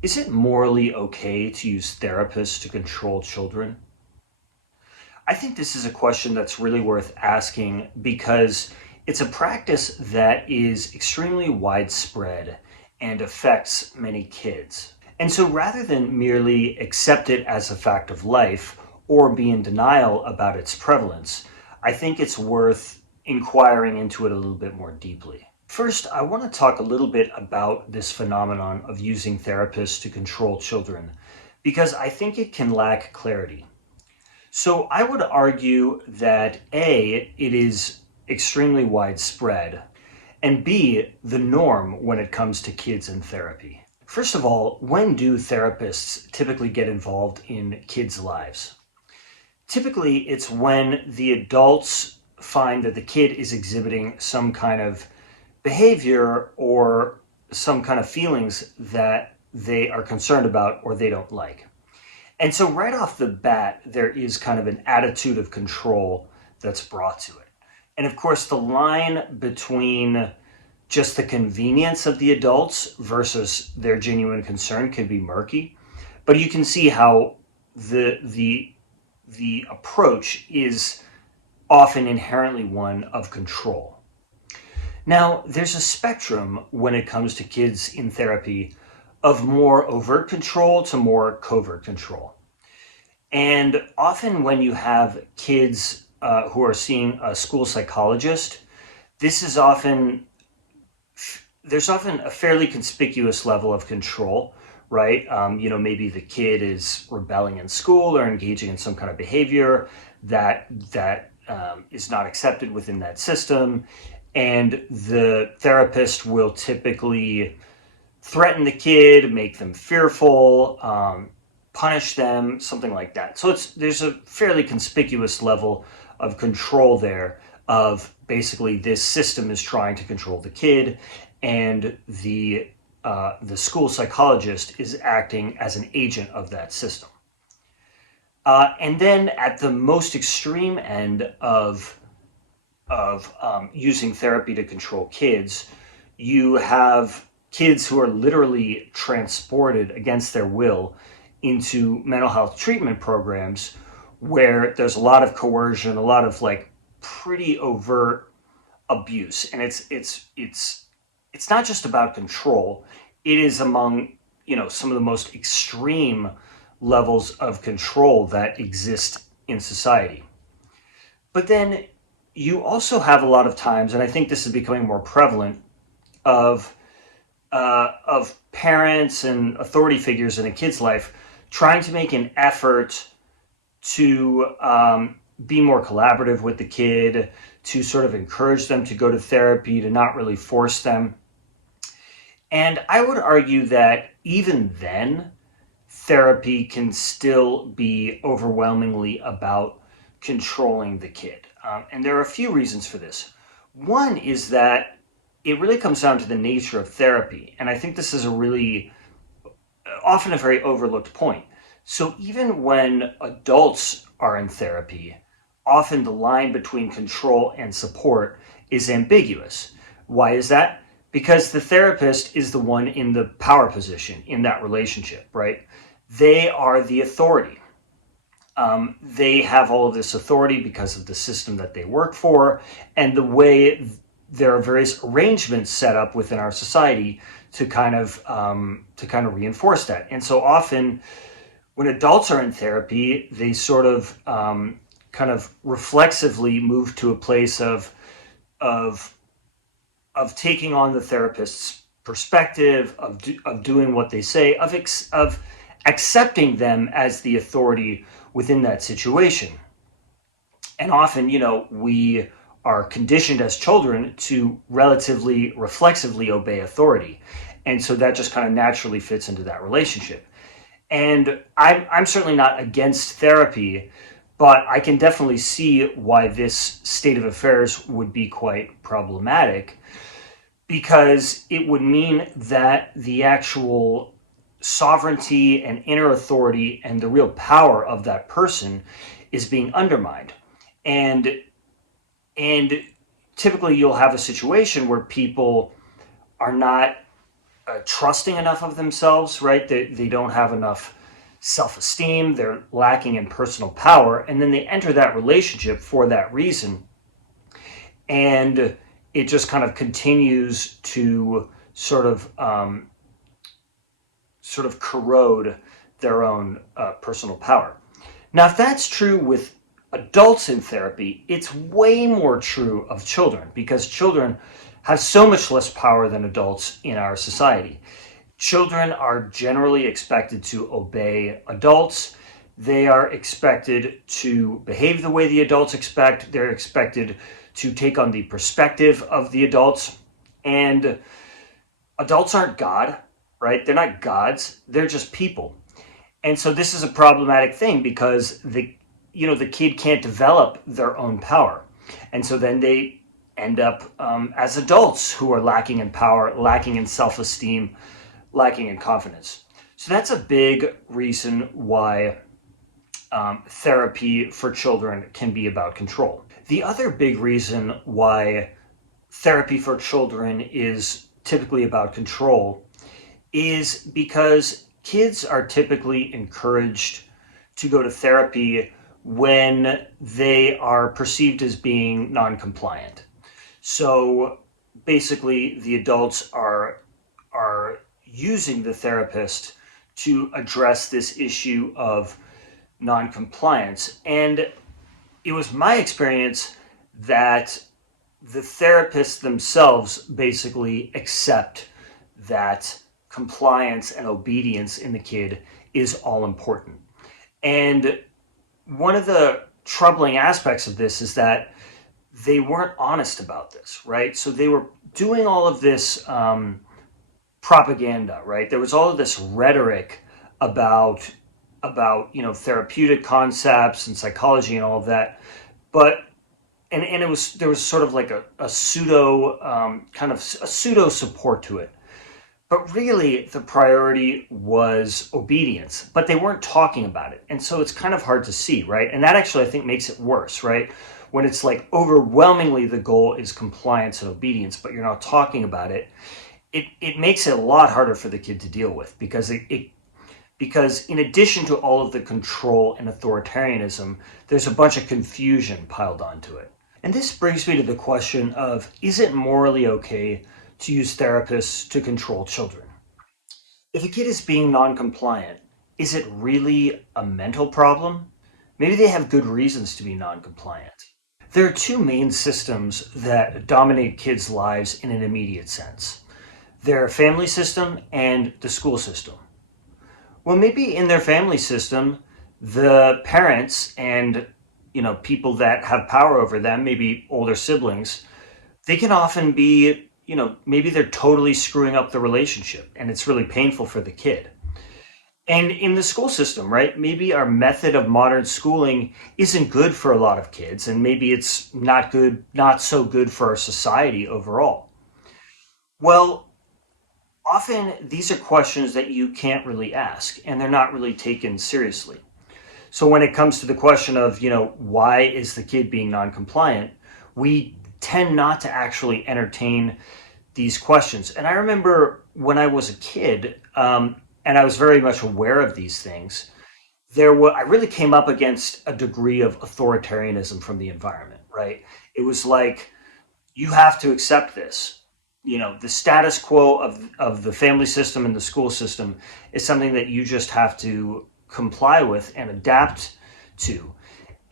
Is it morally okay to use therapists to control children? I think this is a question that's really worth asking because it's a practice that is extremely widespread and affects many kids. And so rather than merely accept it as a fact of life or be in denial about its prevalence, I think it's worth inquiring into it a little bit more deeply. First, I want to talk a little bit about this phenomenon of using therapists to control children because I think it can lack clarity. So I would argue that A, it is extremely widespread, and B, the norm when it comes to kids in therapy. First of all, when do therapists typically get involved in kids' lives? Typically, it's when the adults find that the kid is exhibiting some kind of behavior or some kind of feelings that they are concerned about or they don't like. And so right off the bat, there is kind of an attitude of control that's brought to it. And of course, the line between just the convenience of the adults versus their genuine concern can be murky. But you can see how the approach is often inherently one of control. Now, there's a spectrum when it comes to kids in therapy of more overt control to more covert control. And often when you have kids who are seeing a school psychologist, this is often, there's often a fairly conspicuous level of control, right? Maybe the kid is rebelling in school or engaging in some kind of behavior that is not accepted within that system. And the therapist will typically threaten the kid, make them fearful, punish them, something like that. So there's a fairly conspicuous level of control there of basically this system is trying to control the kid, and the school psychologist is acting as an agent of that system. And then at the most extreme end of using therapy to control kids, you have kids who are literally transported against their will into mental health treatment programs where there's a lot of coercion, a lot of like pretty overt abuse. And it's not just about control. It is among, some of the most extreme levels of control that exist in society. But then you also have a lot of times, and I think this is becoming more prevalent, of parents and authority figures in a kid's life trying to make an effort to be more collaborative with the kid, to sort of encourage them to go to therapy, to not really force them. And I would argue that even then, therapy can still be overwhelmingly about controlling the kid. And there are a few reasons for this. One is that it really comes down to the nature of therapy. And I think this is often a very overlooked point. So even when adults are in therapy, often the line between control and support is ambiguous. Why is that? Because the therapist is the one in the power position in that relationship, right? They are the authority. They have all of this authority because of the system that they work for and the way there are various arrangements set up within our society to kind of reinforce that. And so often when adults are in therapy, they sort of kind of reflexively move to a place of taking on the therapist's perspective, of doing what they say, of accepting them as the authority within that situation. And often, we are conditioned as children to relatively reflexively obey authority. And so that just kind of naturally fits into that relationship. And I'm certainly not against therapy, but I can definitely see why this state of affairs would be quite problematic, because it would mean that the actual sovereignty and inner authority and the real power of that person is being undermined. And typically you'll have a situation where people are not trusting enough of themselves, right? They don't have enough self-esteem, they're lacking in personal power, and then they enter that relationship for that reason, and it just kind of continues to sort of corrode their own personal power. Now, if that's true with adults in therapy, it's way more true of children, because children have so much less power than adults in our society. Children are generally expected to obey adults. They are expected to behave the way the adults expect. They're expected to take on the perspective of the adults. And adults aren't God, right? They're not gods. They're just people. And so this is a problematic thing, because the kid can't develop their own power. And so then they end up as adults who are lacking in power, lacking in self-esteem, lacking in confidence. So that's a big reason why therapy for children can be about control. The other big reason why therapy for children is typically about control is because kids are typically encouraged to go to therapy when they are perceived as being non-compliant. So basically, the adults are using the therapist to address this issue of non-compliance. And it was my experience that the therapists themselves basically accept that compliance and obedience in the kid is all important. And one of the troubling aspects of this is that they weren't honest about this, right? So they were doing all of this propaganda, right? There was all of this rhetoric about therapeutic concepts and psychology and all of that, but and there was sort of like a pseudo kind of a pseudo support to it. But really, the priority was obedience, but they weren't talking about it. And so it's kind of hard to see, right? And that actually, I think, makes it worse, right? When it's like overwhelmingly the goal is compliance and obedience, but you're not talking about it, it makes it a lot harder for the kid to deal with, because because in addition to all of the control and authoritarianism, there's a bunch of confusion piled onto it. And this brings me to the question of, is it morally okay to use therapists to control children? If a kid is being non-compliant, is it really a mental problem? Maybe they have good reasons to be non-compliant. There are two main systems that dominate kids' lives in an immediate sense: their family system and the school system. Well, maybe in their family system, the parents and people that have power over them, maybe older siblings, they can often be, maybe they're totally screwing up the relationship, and it's really painful for the kid. And in the school system, right? Maybe our method of modern schooling isn't good for a lot of kids, and maybe it's not so good for our society overall. Well, often these are questions that you can't really ask, and they're not really taken seriously. So when it comes to the question of, why is the kid being non-compliant, we tend not to actually entertain these questions. And I remember when I was a kid, and I was very much aware of these things, I really came up against a degree of authoritarianism from the environment, right? It was like, you have to accept this. The status quo of the family system and the school system is something that you just have to comply with and adapt to.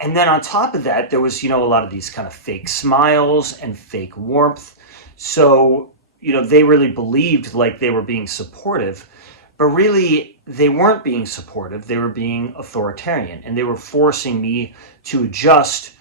And then on top of that, there was, a lot of these kind of fake smiles and fake warmth. So, they really believed like they were being supportive, but really they weren't being supportive. They were being authoritarian, and they were forcing me to adjust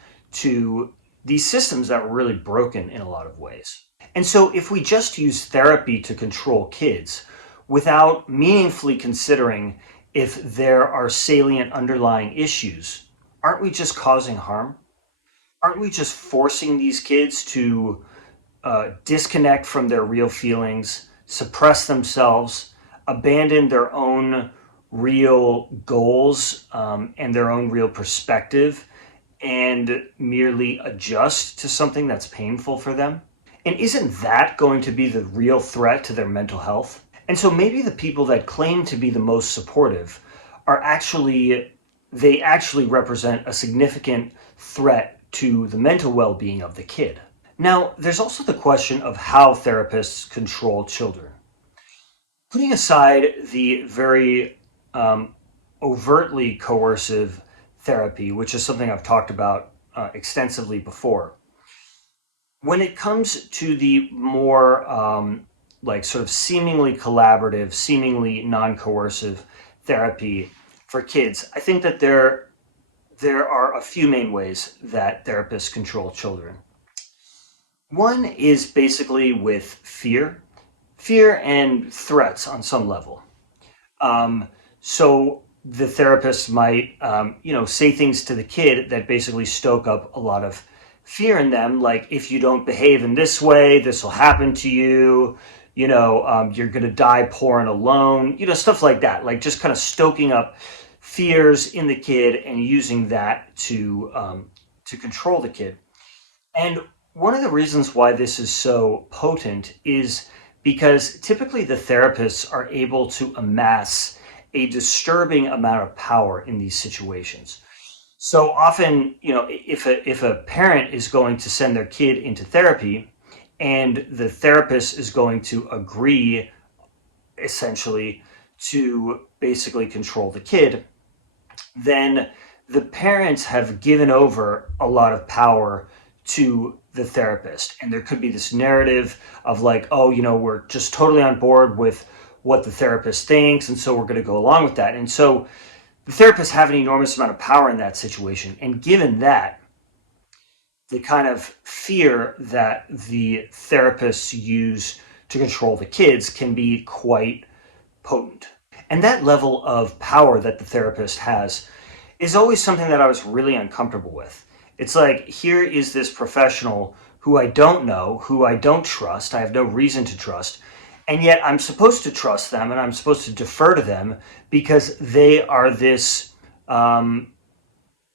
to these systems that were really broken in a lot of ways. And so if we just use therapy to control kids without meaningfully considering if there are salient underlying issues, aren't we just causing harm? Aren't we just forcing these kids to disconnect from their real feelings, suppress themselves, abandon their own real goals and their own real perspective, and merely adjust to something that's painful for them? And isn't that going to be the real threat to their mental health? And so maybe the people that claim to be the most supportive are actually, they actually represent a significant threat to the mental well-being of the kid. Now, there's also the question of how therapists control children. Putting aside the very overtly coercive therapy, which is something I've talked about extensively before, when it comes to the more like sort of seemingly collaborative, seemingly non-coercive therapy for kids, I think that there are a few main ways that therapists control children. One is basically with fear and threats on some level. So the therapist might, say things to the kid that basically stoke up a lot of fear in them, like if you don't behave in this way, this will happen to you. You're going to die poor and alone. Stuff like that, like just kind of stoking up fears in the kid and using that to control the kid. And one of the reasons why this is so potent is because typically the therapists are able to amass a disturbing amount of power in these situations. So often, if a parent is going to send their kid into therapy and the therapist is going to agree essentially to basically control the kid, then the parents have given over a lot of power to the therapist. And there could be this narrative of like, oh, we're just totally on board with what the therapist thinks. And so we're going to go along with that. And so the therapists have an enormous amount of power in that situation. And given that, the kind of fear that the therapists use to control the kids can be quite potent. And that level of power that the therapist has is always something that I was really uncomfortable with. It's like, here is this professional who I don't know, who I don't trust, I have no reason to trust, and yet I'm supposed to trust them and I'm supposed to defer to them because they are this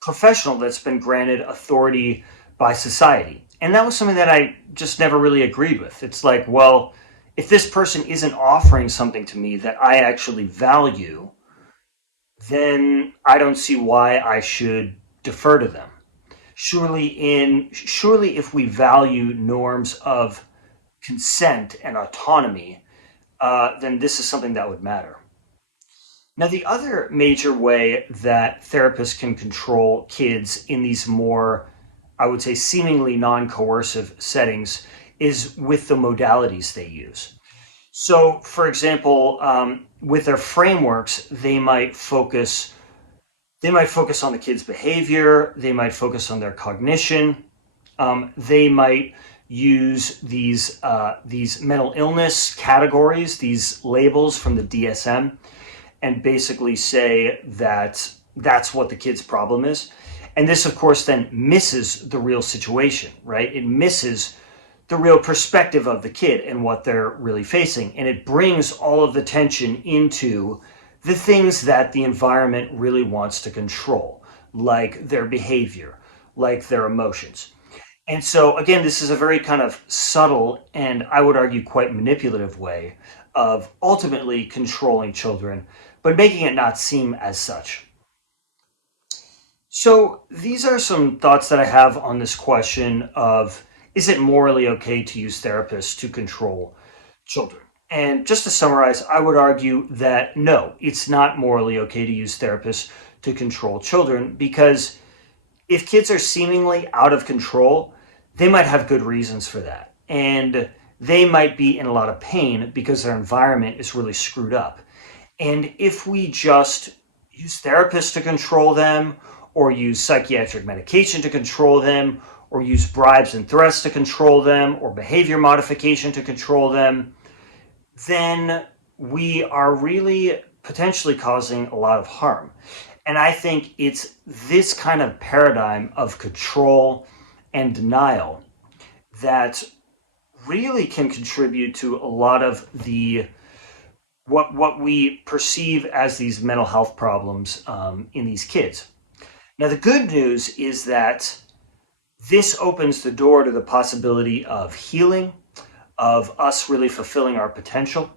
professional that's been granted authority by society. And that was something that I just never really agreed with. It's like, well, if this person isn't offering something to me that I actually value, then I don't see why I should defer to them. Surely if we value norms of consent and autonomy, then this is something that would matter. Now, the other major way that therapists can control kids in these more, I would say, seemingly non-coercive settings is with the modalities they use. So, for example, with their frameworks, they might focus on the kid's behavior. They might focus on their cognition. They might use these mental illness categories, these labels from the DSM, and basically say that that's what the kid's problem is. And this, of course, then misses the real situation, right? It misses the real perspective of the kid and what they're really facing. And it brings all of the tension into the things that the environment really wants to control, like their behavior, like their emotions. And so, again, this is a very kind of subtle and I would argue quite manipulative way of ultimately controlling children, but making it not seem as such. So, these are some thoughts that I have on this question of, is it morally okay to use therapists to control children? And just to summarize, I would argue that no, it's not morally okay to use therapists to control children because if kids are seemingly out of control, they might have good reasons for that. And they might be in a lot of pain because their environment is really screwed up. And if we just use therapists to control them, or use psychiatric medication to control them, or use bribes and threats to control them, or behavior modification to control them, then we are really potentially causing a lot of harm. And I think it's this kind of paradigm of control and denial that really can contribute to a lot of the what we perceive as these mental health problems in these kids. Now, the good news is that this opens the door to the possibility of healing, of us really fulfilling our potential.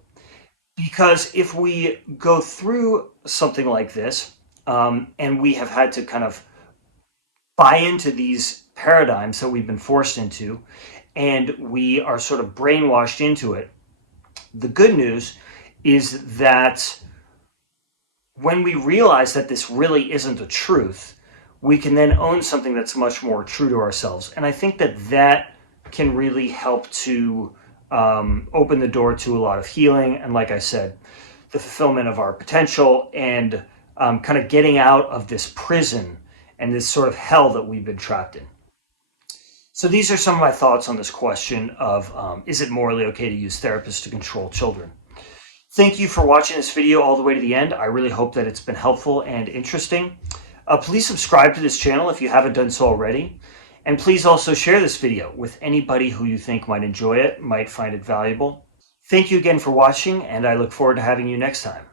Because if we go through something like this, and we have had to kind of buy into these paradigms that we've been forced into, and we are sort of brainwashed into it, the good news is that when we realize that this really isn't the truth, we can then own something that's much more true to ourselves. And I think that that can really help to open the door to a lot of healing. And like I said, the fulfillment of our potential and kind of getting out of this prison and this sort of hell that we've been trapped in. So these are some of my thoughts on this question of is it morally okay to use therapists to control children? Thank you for watching this video all the way to the end. I really hope that it's been helpful and interesting. Please subscribe to this channel if you haven't done so already. And please also share this video with anybody who you think might enjoy it, might find it valuable. Thank you again for watching, and I look forward to having you next time.